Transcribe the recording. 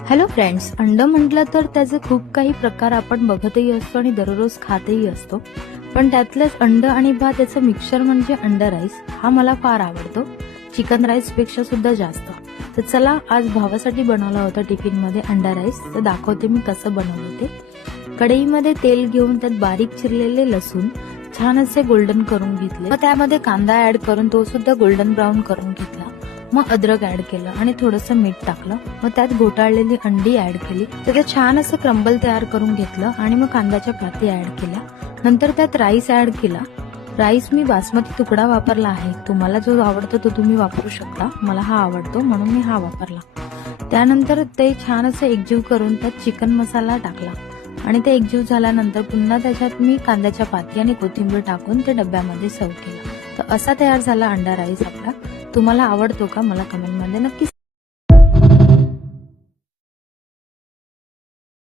Hello friends अंड म्हटलं तर त्याचे खूप काही प्रकार आपण बघतही असतो आणि दररोज खातही असतो. पण त्यातलंच अंड आणि भात याचं मिक्सर म्हणजे अंड राईस हा मला फार आवडतो. चिकन राईसपेक्षा सुद्धा जास्त. तर चला आज भावासाठी बनवला होता टिफिनमध्ये अंडा राईस तर दाखवते मी कसं बनवलं ते. कढईमध्ये तेल घेऊन त्यात बारीक चिरलेले लसूण छान असे गोल्डन करून घेतले. मग त्यामध्ये कांदा ऍड करून तो सुद्धा गोल्डन ब्राऊन करून घेतला. मग अद्रक ऍड केलं आणि थोडंसं मीठ टाकलं. मग त्यात घोटाळलेली अंडी ऍड केली. तर ते छान असं क्रंबल तयार करून घेतलं आणि मग कांद्याच्या पाती ऍड केल्या. नंतर त्यात राईस ऍड केला. राईस मी बासमती तुकडा वापरला आहे. तुम्हाला जो आवडतो तो तुम्ही वापरू शकता. मला हा आवडतो म्हणून मी हा वापरला. त्यानंतर ते छान असं एकजीव करून त्यात चिकन मसाला टाकला. आणि ते एकजीव झाल्यानंतर पुन्हा त्याच्यात मी कांद्याच्या पाती आणि कोथिंबीर टाकून ते डब्यामध्ये सर्व केलं. तर असा तयार झाला अंडा राईस आपला. तुम्हाला आवडतो का मला कमेंटमध्ये नक्की